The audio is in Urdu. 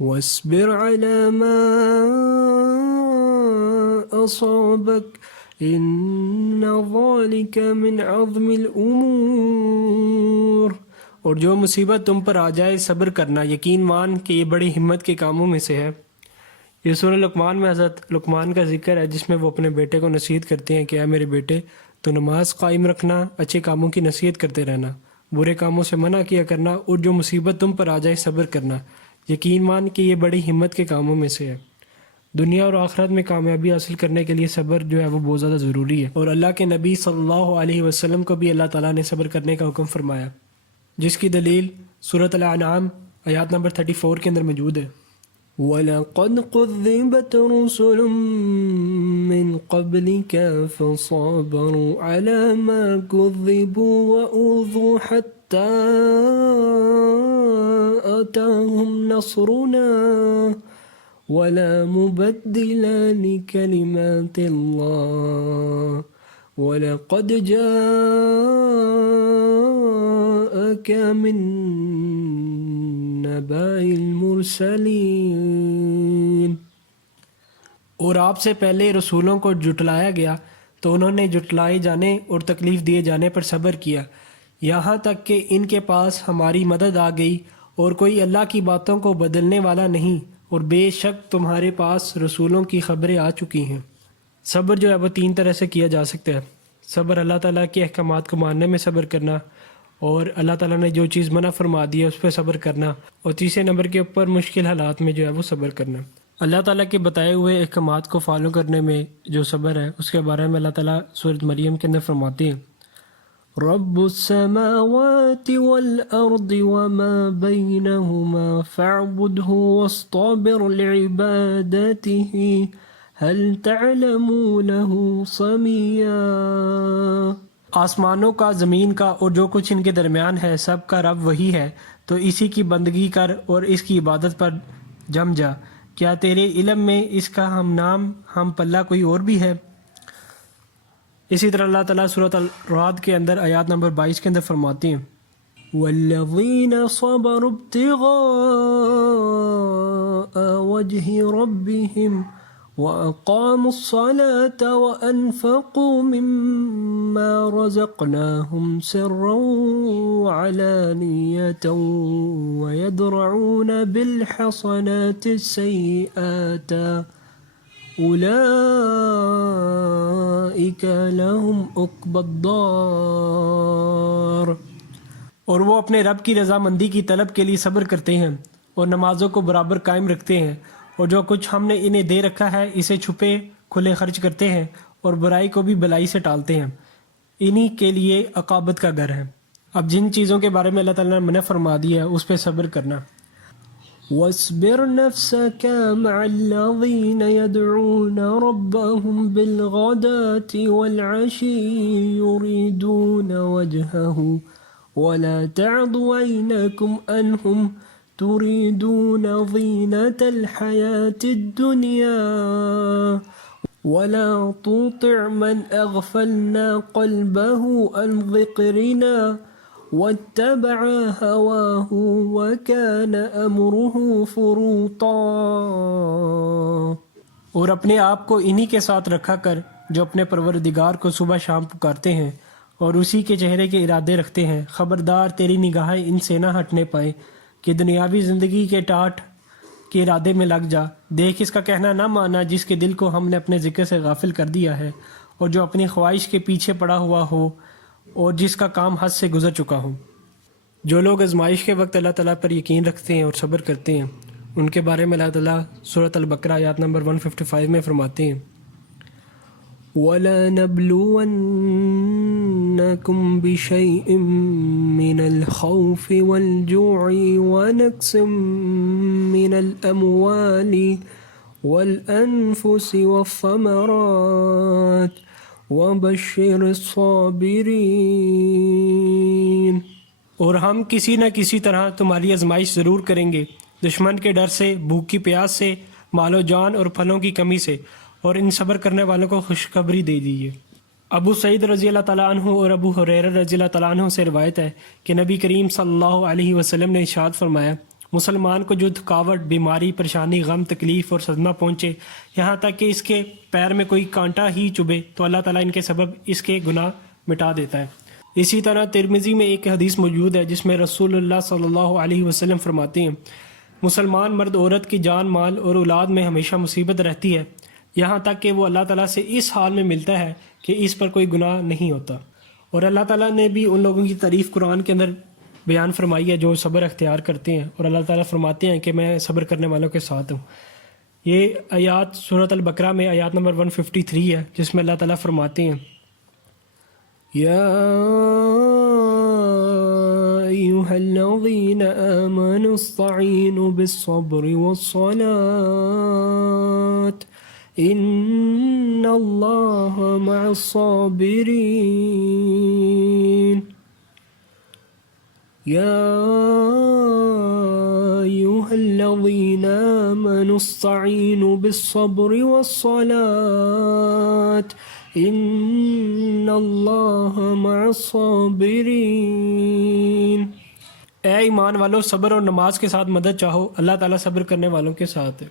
واصبر على ما أصابك إن ذلك من عظم الأمور، اور جو مصیبت تم پر آ جائے صبر کرنا، یقین مان کہ یہ بڑی ہمت کے کاموں میں سے ہے۔ یہ سورہ لقمان میں حضرت لقمان کا ذکر ہے، جس میں وہ اپنے بیٹے کو نصیحت کرتے ہیں کہ اے میرے بیٹے، تو نماز قائم رکھنا، اچھے کاموں کی نصیحت کرتے رہنا، برے کاموں سے منع کیا کرنا، اور جو مصیبت تم پر آ جائے صبر کرنا، یقین مان کہ یہ بڑی ہمت کے کاموں میں سے ہے۔ دنیا اور آخرت میں کامیابی حاصل کرنے کے لیے صبر جو ہے وہ بہت زیادہ ضروری ہے، اور اللہ کے نبی صلی اللہ علیہ وسلم کو بھی اللہ تعالیٰ نے صبر کرنے کا حکم فرمایا، جس کی دلیل سورۃ الانعام آیات نمبر 34 کے اندر موجود ہے۔ وَلَقَدْ كُذِّبَتْ رُسُلٌ مِّن قَبْلِكَ فَصَبَرُوا عَلَى مَا كُذِّبُوا وَأُوذُوا حَتَّى أَتَاهُمْ نَصْرُنَا وَلَا مُبَدِّلَ لِكَلِمَاتِ اللَّهِ وَلَقَدْ جَاءَكَ مِن نَبَأِ الْمُرْسَلِينَ، اور آپ سے پہلے رسولوں کو جھٹلایا گیا تو انہوں نے جھٹلائے جانے اور تکلیف دیے جانے پر صبر کیا، یہاں تک کہ ان کے پاس ہماری مدد آ گئی، اور کوئی اللہ کی باتوں کو بدلنے والا نہیں، اور بے شک تمہارے پاس رسولوں کی خبریں آ چکی ہیں۔ صبر جو ہے وہ 3 طرح سے کیا جا سکتا ہے۔ صبر اللہ تعالیٰ کے احکامات کو ماننے میں صبر کرنا، اور اللہ تعالیٰ نے جو چیز منع فرما دی ہے اس پہ صبر کرنا، اور تیسرے نمبر کے اوپر مشکل حالات میں جو ہے وہ صبر کرنا۔ اللہ تعالیٰ کے بتائے ہوئے احکامات کو فالو کرنے میں جو صبر ہے، اس کے بارے میں اللہ تعالیٰ سورۃ مریم کے اندر فرماتے ہیں، رب السماوات والأرض وما بينهما فاعبده واصطبر لعبادته هل تعلم له سميا۔ آسمانوں کا، زمین کا اور جو کچھ ان کے درمیان ہے، سب کا رب وہی ہے، تو اسی کی بندگی کر اور اس کی عبادت پر جم جا، کیا تیرے علم میں اس کا ہم نام، ہم پلہ کوئی اور بھی ہے؟ اسی طرح اللہ تعالیٰ سورۃ الرعد کے اندر آیات نمبر 22 کے اندر فرماتے ہیں، وَالَّذِينَ صَبَرُوا ابْتِغَاءَ وَجْهِ رَبِّهِمْ وَأَقَامُوا الصَّلَاةَ وَأَنفَقُوا مِمَّا رَزَقْنَاهُمْ سِرًّا وَعَلَانِيَةً وَيَدْرَؤُونَ بِالْحَسَنَاتِ السَّيِّئَاتَ اولئک لہم عقبی الدار، اور وہ اپنے رب کی رضامندی کی طلب کے لیے صبر کرتے ہیں اور نمازوں کو برابر قائم رکھتے ہیں، اور جو کچھ ہم نے انہیں دے رکھا ہے اسے چھپے کھلے خرچ کرتے ہیں، اور برائی کو بھی بلائی سے ٹالتے ہیں، انہی کے لیے عقابت کا گھر ہے۔ اب جن چیزوں کے بارے میں اللہ تعالیٰ نے منع فرما دیا ہے اس پہ صبر کرنا۔ واصبر نفسك مع الذين يدعون ربهم بالغداة والعشي يريدون وجهه ولا تعد عينكم عنهم تريدون زينة الحياة الدنيا ولا تطع من أغفلنا قلبه عن ذكرنا واتبع هواه وكان امره فرطا، اور اپنے آپ کو انہی کے ساتھ رکھا کر جو اپنے پروردگار کو صبح شام پکارتے ہیں اور اسی کے چہرے کے ارادے رکھتے ہیں، خبردار تیری نگاہیں ان سے نہ ہٹنے پائیں کہ دنیاوی زندگی کے ٹاٹ کے ارادے میں لگ جا، دیکھ اس کا کہنا نہ مانا جس کے دل کو ہم نے اپنے ذکر سے غافل کر دیا ہے، اور جو اپنی خواہش کے پیچھے پڑا ہوا ہو اور جس کا کام حد سے گزر چکا ہوں۔ جو لوگ آزمائش کے وقت اللہ تعالیٰ پر یقین رکھتے ہیں اور صبر کرتے ہیں، ان کے بارے میں اللہ تعالیٰ سورۃ البقرہ آیات نمبر 155 میں فرماتے ہیں، وَلَنَبْلُوَنَّكُمْ بِشَيْءٍ مِّنَ الْخَوْفِ وَالْجُوعِ وَنَقْصٍ مِّنَ الْأَمْوَالِ وَالْأَنفُسِ وَالثَّمَرَاتِ وَبَشِّرِ الصَّابِرِينَ، اور ہم کسی نہ کسی طرح تمہاری آزمائش ضرور کریں گے، دشمن کے ڈر سے، بھوک کی پیاس سے، مال و جان اور پھلوں کی کمی سے، اور ان صبر کرنے والوں کو خوشخبری دے دیجیے۔ ابو سعید رضی اللہ تعالیٰ عنہ اور ابو ہریرہ رضی اللہ تعالیٰ عنہ سے روایت ہے کہ نبی کریم صلی اللہ علیہ وسلم نے ارشاد فرمایا، مسلمان کو جو تھکاوٹ، بیماری، پریشانی، غم، تکلیف اور صدمہ پہنچے، یہاں تک کہ اس کے پیر میں کوئی کانٹا ہی چبھے، تو اللہ تعالیٰ ان کے سبب اس کے گناہ مٹا دیتا ہے۔ اسی طرح ترمذی میں ایک حدیث موجود ہے جس میں رسول اللہ صلی اللہ علیہ وسلم فرماتے ہیں، مسلمان مرد عورت کی جان، مال اور اولاد میں ہمیشہ مصیبت رہتی ہے، یہاں تک کہ وہ اللہ تعالیٰ سے اس حال میں ملتا ہے کہ اس پر کوئی گناہ نہیں ہوتا۔ اور اللہ تعالیٰ نے بھی ان لوگوں کی تعریف قرآن کے اندر بیان فرمائی ہے جو صبر اختیار کرتے ہیں، اور اللہ تعالیٰ فرماتے ہیں کہ میں صبر کرنے والوں کے ساتھ ہوں۔ یہ آیات سورۃ البقرہ میں آیات نمبر 153 ہے، جس میں اللہ تعالیٰ فرماتے ہیں، یا ایھا الذین آمنوا استعینوا بالصبر والصلاة ان اللہ مع الصابرین۔ یا ایھا الذین آمنوا استعینوا بالصبر والصلاة ان اللہ مع الصابرین۔ اے ایمان والو، صبر اور نماز کے ساتھ مدد چاہو، اللہ تعالیٰ صبر کرنے والوں کے ساتھ ہے۔